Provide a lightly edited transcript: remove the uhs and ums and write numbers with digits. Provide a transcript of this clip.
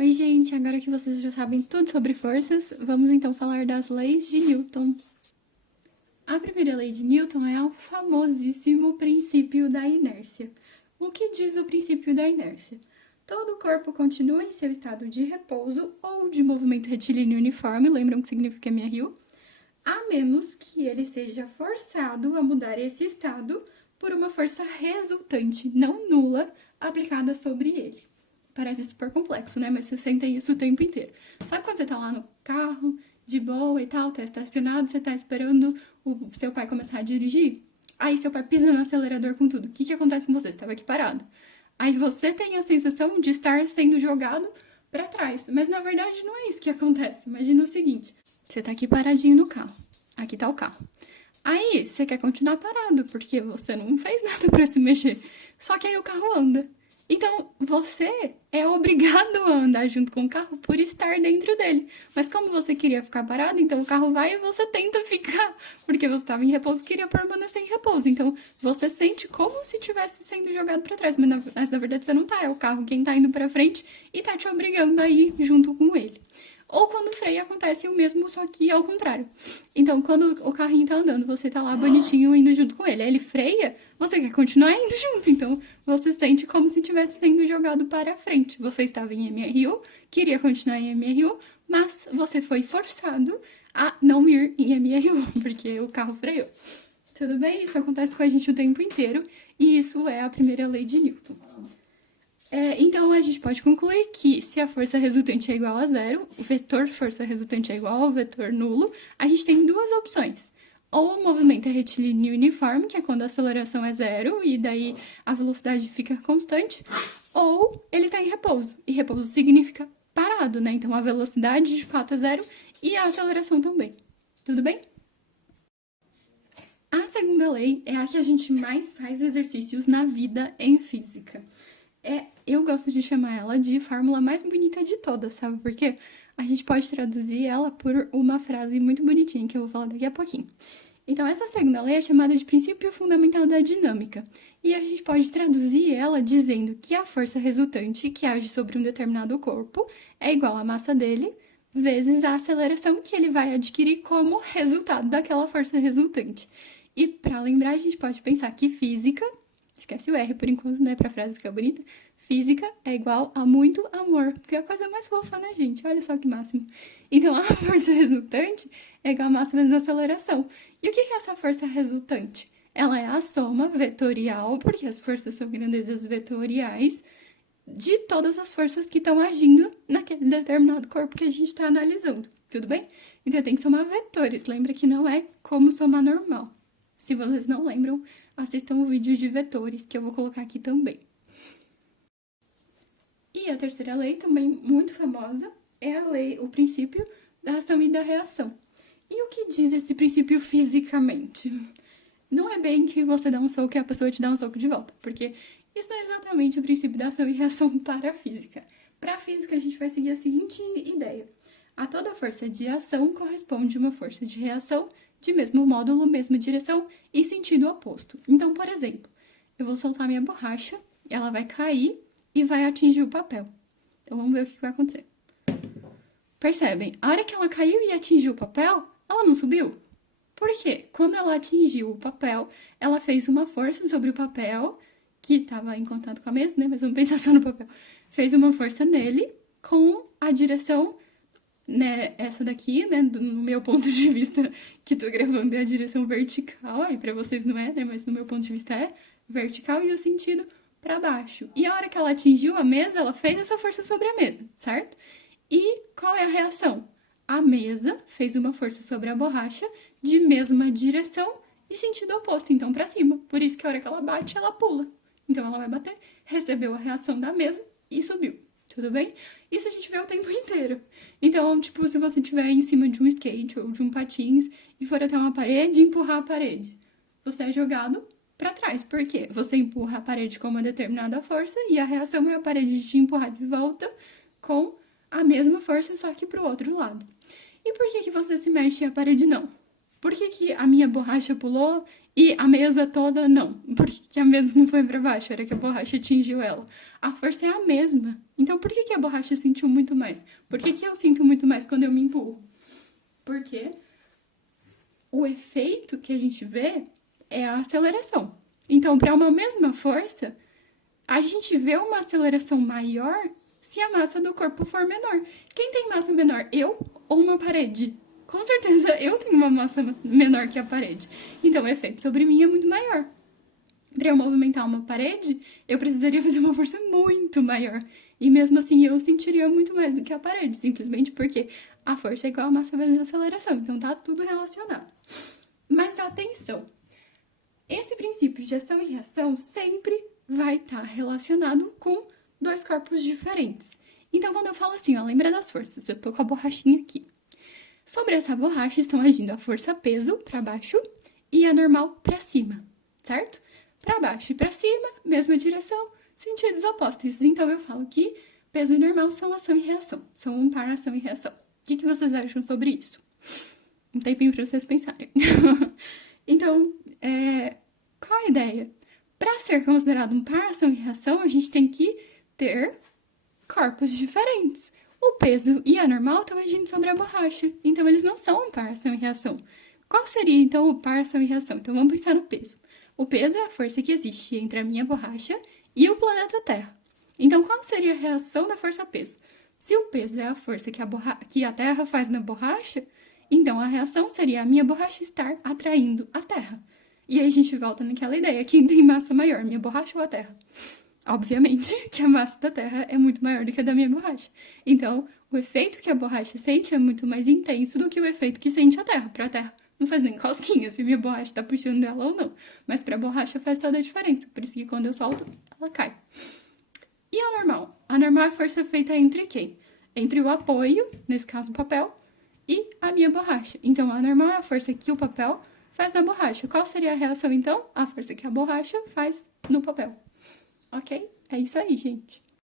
Oi, gente! Agora que vocês já sabem tudo sobre forças, vamos então falar das leis de Newton. A primeira lei de Newton é o famosíssimo princípio da inércia. O que diz o princípio da inércia? Todo corpo continua em seu estado de repouso ou de movimento retilíneo uniforme, lembram que significa MRU? A menos que ele seja forçado a mudar esse estado por uma força resultante, não nula, aplicada sobre ele. Parece super complexo, né? Mas você sente isso o tempo inteiro. Sabe quando você tá lá no carro, de boa e tal, tá estacionado, você tá esperando o seu pai começar a dirigir? Aí seu pai pisa no acelerador com tudo. O que acontece com você? Você tava aqui parado. Aí você tem a sensação de estar sendo jogado para trás. Mas na verdade não é isso que acontece. Imagina o seguinte: você tá aqui paradinho no carro. Aqui tá o carro. Aí você quer continuar parado, porque você não fez nada para se mexer. Só que aí o carro anda. Então, você é obrigado a andar junto com o carro por estar dentro dele. Mas como você queria ficar parado, então o carro vai e você tenta ficar. Porque você estava em repouso e queria permanecer em repouso. Então, você sente como se estivesse sendo jogado para trás. Mas na verdade você não tá. É o carro quem tá indo para frente e tá te obrigando a ir junto com ele. Ou quando freia acontece o mesmo, só que ao contrário. Então, quando o carrinho tá andando, você tá lá bonitinho indo junto com ele. Aí ele freia, você quer continuar indo junto. Então, você sente como se estivesse sendo jogado para frente. Você estava em MRU, queria continuar em MRU, mas você foi forçado a não ir em MRU, porque o carro freou. Tudo bem? Isso acontece com a gente o tempo inteiro. E isso é a primeira lei de Newton. Então, a gente pode concluir que se a força resultante é igual a zero, o vetor força resultante é igual ao vetor nulo, a gente tem duas opções. Ou o movimento é retilíneo uniforme, que é quando a aceleração é zero e daí a velocidade fica constante, ou ele está em repouso. E repouso significa parado, né? Então, a velocidade de fato é zero e a aceleração também. Tudo bem? A segunda lei é a que a gente mais faz exercícios na vida em física. Eu gosto de chamar ela de fórmula mais bonita de todas, sabe por quê? A gente pode traduzir ela por uma frase muito bonitinha que eu vou falar daqui a pouquinho. Então, essa segunda lei é chamada de princípio fundamental da dinâmica. E a gente pode traduzir ela dizendo que a força resultante que age sobre um determinado corpo é igual à massa dele vezes a aceleração que ele vai adquirir como resultado daquela força resultante. E para lembrar, a gente pode pensar que física, esquece o R por enquanto, né, pra frase ficar bonita, física é igual a muito amor, porque é a coisa mais fofa, né, gente? Olha só que máximo. Então, a força resultante é igual a massa vezes a aceleração. E o que é essa força resultante? Ela é a soma vetorial, porque as forças são grandezas vetoriais, de todas as forças que estão agindo naquele determinado corpo que a gente está analisando, tudo bem? Então, tem que somar vetores, lembra que não é como somar normal. Se vocês não lembram, assistam o vídeo de vetores, que eu vou colocar aqui também. E a terceira lei, também muito famosa, é a lei, o princípio da ação e da reação. E o que diz esse princípio fisicamente? Não é bem que você dá um soco e a pessoa te dá um soco de volta, porque isso não é exatamente o princípio da ação e reação para a física. Para a física, a gente vai seguir a seguinte ideia. A toda força de ação corresponde uma força de reação de mesmo módulo, mesma direção e sentido oposto. Então, por exemplo, eu vou soltar minha borracha, ela vai cair e vai atingir o papel. Então, vamos ver o que vai acontecer. Percebem? A hora que ela caiu e atingiu o papel, ela não subiu. Por quê? Quando ela atingiu o papel, ela fez uma força sobre o papel, que estava em contato com a mesa, né? Mas vamos pensar só no papel. Fez uma força nele com a direção, né, essa daqui, né, no meu ponto de vista, que tô gravando é a direção vertical, aí pra vocês não é, né, mas no meu ponto de vista é vertical e o sentido pra baixo. E a hora que ela atingiu a mesa, ela fez essa força sobre a mesa, certo? E qual é a reação? A mesa fez uma força sobre a borracha de mesma direção e sentido oposto, então pra cima. Por isso que a hora que ela bate, ela pula. Então ela vai bater, recebeu a reação da mesa e subiu. Tudo bem? Isso a gente vê o tempo inteiro. Então, tipo, se você estiver em cima de um skate ou de um patins e for até uma parede e empurrar a parede, você é jogado para trás. Por quê? Você empurra a parede com uma determinada força e a reação é a parede te empurrar de volta com a mesma força, só que pro outro lado. E por que você se mexe e a parede não? Por que a minha borracha pulou E a mesa toda, não. Por que a mesa não foi pra baixo? Era que a borracha atingiu ela. A força é a mesma. Então, por que a borracha sentiu muito mais? Por que eu sinto muito mais quando eu me empurro? Porque o efeito que a gente vê é a aceleração. Então, para uma mesma força, a gente vê uma aceleração maior se a massa do corpo for menor. Quem tem massa menor, eu ou uma parede? Com certeza eu tenho uma massa menor que a parede. Então o efeito sobre mim é muito maior. Para eu movimentar uma parede, eu precisaria fazer uma força muito maior. E mesmo assim eu sentiria muito mais do que a parede, simplesmente porque a força é igual a massa vezes a aceleração. Então tá tudo relacionado. Mas atenção! Esse princípio de ação e reação sempre vai estar relacionado com dois corpos diferentes. Então, quando eu falo assim, ó, lembra das forças, eu tô com a borrachinha aqui. Sobre essa borracha estão agindo a força-peso para baixo e a normal para cima, certo? Para baixo e para cima, mesma direção, sentidos opostos. Então, eu falo que peso e normal são ação e reação, são um par ação e reação. O que vocês acham sobre isso? Um tempinho para vocês pensarem. Então, qual a ideia? Para ser considerado um par ação e reação, a gente tem que ter corpos diferentes. O peso e a normal estão agindo sobre a borracha, então eles não são um par ação e reação. Qual seria então o par ação e reação? Então vamos pensar no peso. O peso é a força que existe entre a minha borracha e o planeta Terra. Então qual seria a reação da força-peso? Se o peso é a força que a Terra faz na borracha, então a reação seria a minha borracha estar atraindo a Terra. E aí a gente volta naquela ideia, quem tem massa maior, minha borracha ou a Terra? Obviamente que a massa da Terra é muito maior do que a da minha borracha. Então, o efeito que a borracha sente é muito mais intenso do que o efeito que sente a Terra. Para a Terra não faz nem cosquinha se minha borracha está puxando ela ou não. Mas para a borracha faz toda a diferença. Por isso que quando eu solto, ela cai. E a normal? A normal é a força feita entre quem? Entre o apoio, nesse caso o papel, e a minha borracha. Então, a normal é a força que o papel faz na borracha. Qual seria a reação, então? A força que a borracha faz no papel. Ok? É isso aí, gente.